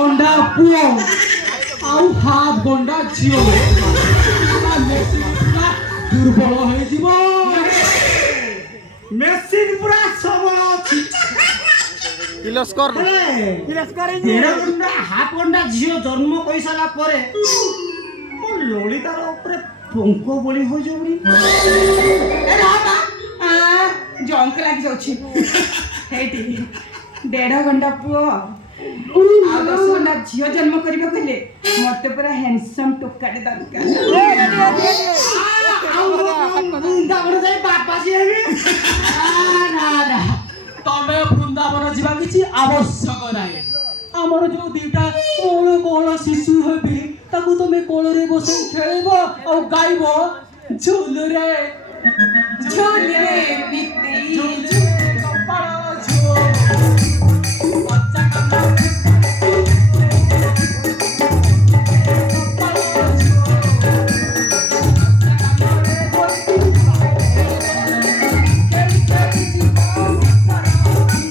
ଗଣ୍ଡା ପୁଅ ଆଉ ହାଫ ଗଣ୍ଡା ଝିଅ ଦୁର୍ବଳ ହେଇଯିବ। ମେସିନ ପୁରା ସବଳ ଅଛି। ହାଫ ଗଣ୍ଡା ଝିଅ ଜନ୍ମ କରିସାରିଲା ପରେ ମୋ ଲଳିତାର ଉପରେ ପଙ୍କ ବଳି ହୋଇଯାଉନି। ଜଙ୍କ ଲାଗି ଯାଉଛି ହେଇଠି 1.5 ଘଣ୍ଟା ପୁଅ ଆଉ 10 ଘଣ୍ଟା ଝିଅ ଜନ୍ମ କରିବାକୁ ହେଲେ ମତେ ପୁରା ହ୍ୟାଣ୍ଡସମ୍ ଟୋକାଟେ ଦରକାର। ତମେ ବୃନ୍ଦାବନ ଯିବା କିଛି ଆବଶ୍ୟକ ନାହିଁ। ଆମର ଯୋଉ ଦିଟା କୋଳ ଶିଶୁ ହେବେ ତାକୁ ତମେ କୋଳରେ ବସେଇ ଖେଳିବ ଆଉ ଗାଇବ ଝୁଲୁରେ ଝୁଲରେ ବିତେଇ କପାଳ ଝୁଲ